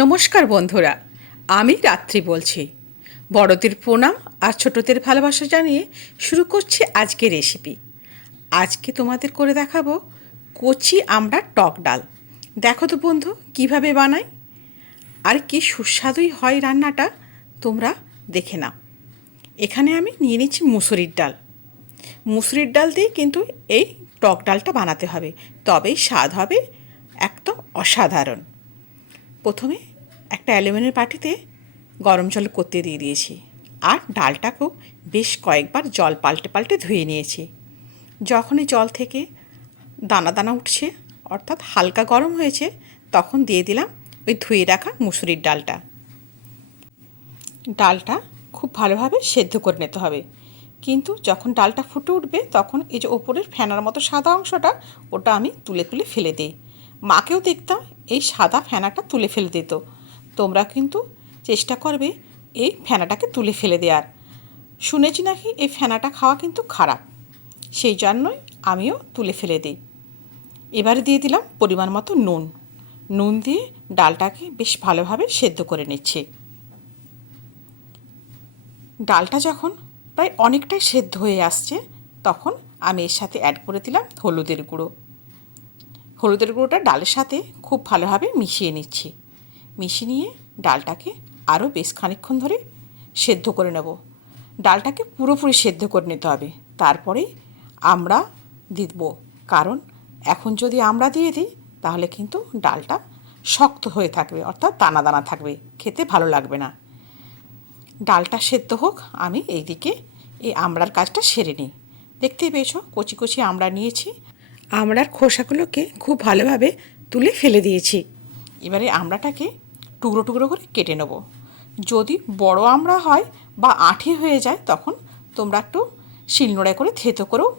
নমস্কার বন্ধুরা, আমি রাত্রি বলছি। বড়দের প্রণাম আর ছোটদের ভালোবাসা জানিয়ে শুরু করছি আজকের রেসিপি। আজকে তোমাদের করে দেখাবো কচি আমড়ার টক ডাল। দেখো তো বন্ধু কিভাবে বানাই, আর কি সুস্বাদুই হয় রান্নাটা, তোমরা দেখে নাও। এখানে আমি নিয়ে নিচ্ছি মুসুরির ডাল। মুসুরির ডাল দিয়ে কিন্তু এই টক ডালটা বানাতে হবে, তবেই স্বাদ হবে একদম অসাধারণ। প্রথমে একটা অ্যালুমিনিয়ামের বাটিতে গরম জল করতে দিয়ে দিয়েছি, আর ডালটাকেও বেশ কয়েকবার জল পাল্টে পাল্টে ধুয়ে নিয়েছি। যখনই জল থেকে দানা দানা উঠছে, অর্থাৎ হালকা গরম হয়েছে, তখন দিয়ে দিলাম ওই ধুয়ে রাখা মুসুরির ডালটা। ডালটা খুব ভালোভাবে সেদ্ধ করে নিতে হবে, কিন্তু যখন ডালটা ফুটে উঠবে তখন এই যে ওপরের ফেনার মতো সাদা অংশটা, ওটা আমি তুলে তুলে ফেলে দিই। মাকেও দেখতাম এই সাদা ফেনাটা তুলে ফেলে দিত। তোমরা কিন্তু চেষ্টা করবে এই ফেনাটাকে তুলে ফেলে দেওয়ার। শুনেছি নাকি এই ফেনাটা খাওয়া কিন্তু খারাপ, সেই জন্যই আমিও তুলে ফেলে দিই। এবারে দিয়ে দিলাম পরিমাণ মতো নুন। নুন দিয়ে ডালটাকে বেশ ভালোভাবে সেদ্ধ করে নিচ্ছি। ডালটা যখন প্রায় অনেকটাই সেদ্ধ হয়ে আসছে, তখন আমি এর সাথে অ্যাড করে দিলাম হলুদের গুঁড়ো। হলুদের গুঁড়োটা ডালের সাথে খুব ভালোভাবে মিশিয়ে নিচ্ছি। মিশিয়ে নিয়ে ডালটাকে আরও বেশ খানিকক্ষণ ধরে সেদ্ধ করে নেব। ডালটাকে পুরোপুরি সেদ্ধ করে নিতে হবে, তারপরেই আমরা দিব। কারণ এখন যদি আমরা দিয়ে দিই তাহলে কিন্তু ডালটা শক্ত হয়ে থাকবে, অর্থাৎ দানা দানা থাকবে, খেতে ভালো লাগবে না। ডালটা সেদ্ধ হোক, আমি এইদিকে এই আমড়ার কাজটা সেরে নিই। দেখতেই পেয়েছো কচি কচি আমড়া নিয়েছি। আমড়ার খোসাগুলোকে খুব ভালোভাবে তুলে ফেলে দিয়েছি। এবারে আমড়াটাকে টুকরো টুকরো করে কেটে নেব। যদি বড় আমড়া হয় বা আঁঠি হয়ে যায়, তখন তোমরা একটু শিলনোড়ায় করে থেতো করেও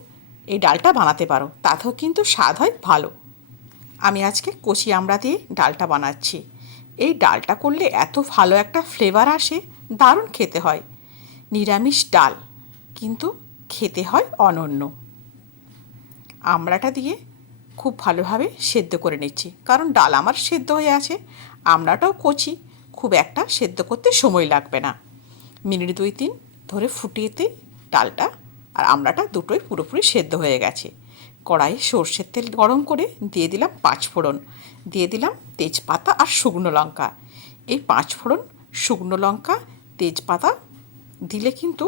এই ডালটা বানাতে পারো, তাতেও কিন্তু স্বাদ হয় ভালো। আমি আজকে কচি আমড়া দিয়ে ডালটা বানাচ্ছি। এই ডালটা করলে এত ভালো একটা ফ্লেভার আসে, দারুণ খেতে হয়। নিরামিষ ডাল, কিন্তু খেতে হয় অনন্য। আমড়াটা দিয়ে খুব ভালোভাবে সেদ্ধ করে নিচ্ছি, কারণ ডাল আমার সেদ্ধ হয়ে আছে, আমড়াটাও কচি, খুব একটা সেদ্ধ করতে সময় লাগবে না। মিনিট 2-3 ধরে ফুটিয়েতে ডালটা আর আমড়াটা দুটোই পুরোপুরি সেদ্ধ হয়ে গেছে। কড়াইয়ে সর্ষের তেল গরম করে দিয়ে দিলাম 5 ফোড়ন, দিয়ে দিলাম তেজপাতা আর শুকনো লঙ্কা। এই 5 ফোড়ন, শুকনো লঙ্কা, তেজপাতা দিলে কিন্তু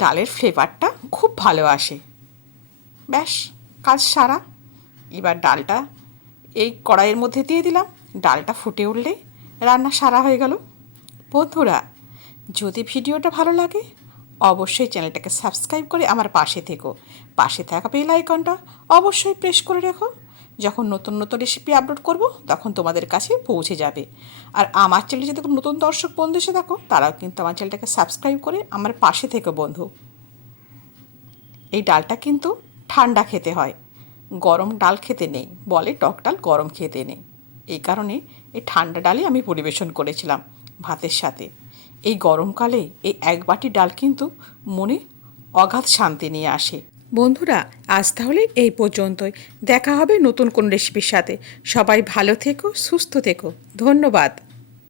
ডালের ফ্লেভারটা খুব ভালো আসে। ব্যাস, কাজ সারা। এবার ডালটা এই কড়াইয়ের মধ্যে দিয়ে দিলাম। ডালটা ফুটে উঠলে রান্না সারা হয়ে গেল। বন্ধুরা, যদি ভিডিওটা ভালো লাগে অবশ্যই চ্যানেলটাকে সাবস্ক্রাইব করে আমার পাশে থেকো। পাশে থাকা বেল আইকনটা অবশ্যই প্রেস করে রেখো। যখন নতুন নতুন রেসিপি আপলোড করব তখন তোমাদের কাছে পৌঁছে যাবে। আর আমার চ্যানেলে যদি নতুন দর্শক বন্ধু এসে থাকো, তারাও কিন্তু আমার চ্যানেলটাকে সাবস্ক্রাইব করে আমার পাশে থেকো বন্ধু। এই ডালটা কিন্তু ঠান্ডা খেতে হয়, গরম ডাল খেতে নেই, বলে টক ডাল গরম খেতে নেই। এই কারণে এই ঠান্ডা ডালই আমি পরিবেশন করেছিলাম ভাতের সাথে। এই গরমকালে এই এক বাটি ডাল কিন্তু মনে অগাধ শান্তি নিয়ে আসে। বন্ধুরা, আজ তাহলে এই পর্যন্তই। দেখা হবে নতুন কোন রেসিপির সাথে। সবাই ভালো থেকো, সুস্থ থেকো। ধন্যবাদ।